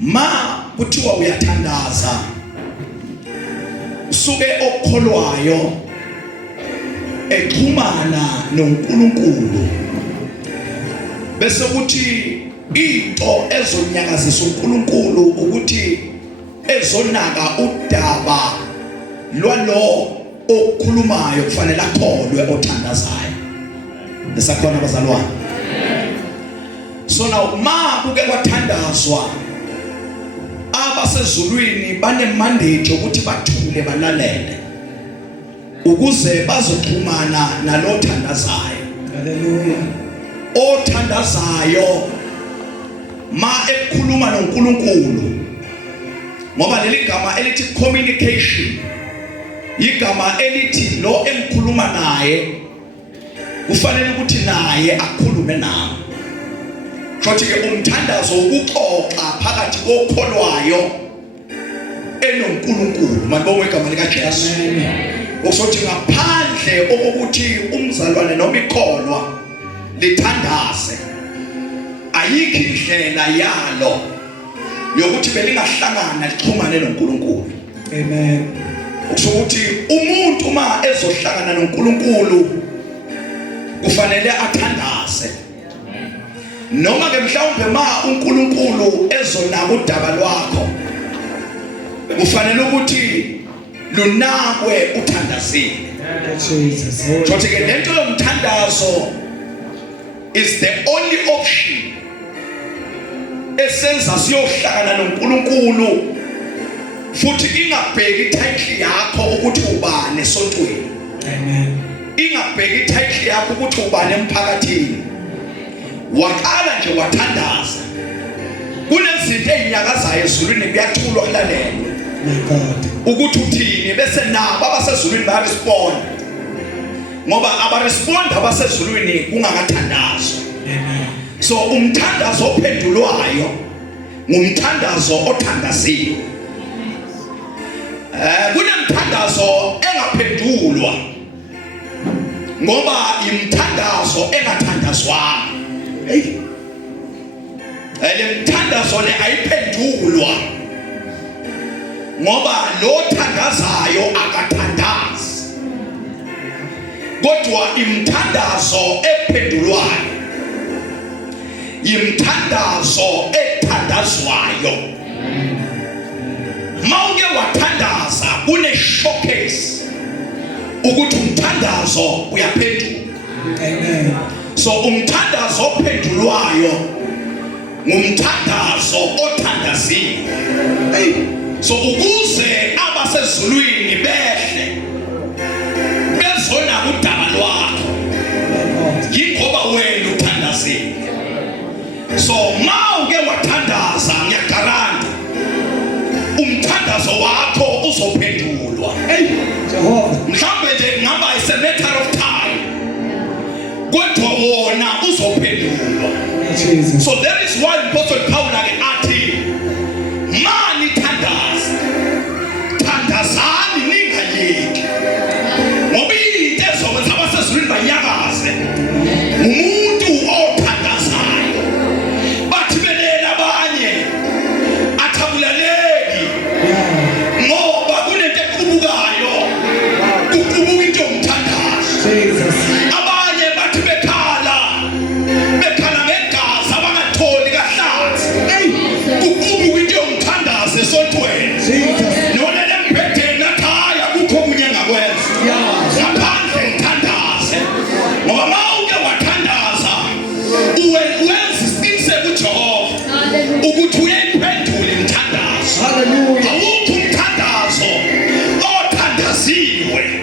ma kuthiwa uyathandaza usuke okholwayo exhumana noNkulunkulu bese kuthi into ezonyakazisa uNkulunkulu ukuthi ezonaka udaba lwalo okhulumayo kufanele akholwe othandazayo. Lesakhona abazalwane. So now ma kuke kwathandazwa abasezulwini bane mandate ukuthi bathule balalele ukuze bazoxhumana nalothandazayo. Hallelujah. Othandazayo ma ekhuluma noNkulunkulu ngoba leli gama elithi communication igama elithi lo engikhuluma naye kufanele ukuthi naye akhulume nami. Shothi ke umthandazo ukuxoxa phakathi kokholwayo enoNkulunkulu manibonge igama lika Jesu. Ukusothi ngaphandle okokuthi umzalwane noma ikholwa lithandaze ayikho indlela yalo yokuthi belingahlangana lixhumane noNkulunkulu. Amen. Ukusothi umuntu ma ezohlangana noNkulunkulu kufanele athandaze. Noma ke mhlawumbe ma uNkulunkulu ezonaka udaba lwakho kufanele ukuthi lunakwe uthandazile. Shothi ke lento yomthandazo is the only option esenza siyohlangana noNkulunkulu futhi ingabheki title yakho ukuthi ubani esontweni. Amen. Ingabheki title yakho ukuthi ubani emphakathini. Waqala nje wathandaza kunezinto ezinyakazayo ezulwini kuyathulwa kulalele ukuthi uthini bese nabo abasezulwini ba respond ngoba aba respond abasezulwini kungakathandazwa. So umthandazo ophendulwayo ngumthandazo othandaziwe. Kunemthandazo engaphendulwa ngoba imthandazo engathandazwanga. Le mthandazo le ayiphendulwa ngoba lo thandazayo akathandazi. Kodwa imthandazo ephendulwayo imthandazo ethandazwayo. Mawuke wathandaza kune showcase ukuthi umthandazo uyaphendula. Amen. So umthandazo ophendulwayo ngumthandazo othandaziwe. So ukuze abasezulwini behle bezona udaba lwakho yingoba wena uthandazile. So mawuke wathandaza ngiyagaranta umthandazo wakho uzophendulwa. Jehova mhlambe nje ngaba is a matter of time kodwa wona uzophendulwa. So that is why Apostle Paul athi mani thandaza thandazani ningayeki ngoba into ezokwenza abasezulwini banyakaze umuntu othandazayo. Bathi belela abanye athabulaleki ngoba kunento equbukayo kuqubuka into yomthandazo. Abanye bathi bekhala ngegazi abangatholi kahlathi kuqubuka into yomthandazo esontweni. Nona lemphethe nakhaya kukho kunye ngakwenza ngaphandle ngithandaze ngoba mawuke wathandaza uwenza isiqiniseko kuJehova ukuthi uyayiphendula imthandazo. Awukho umthandazo othandaziwe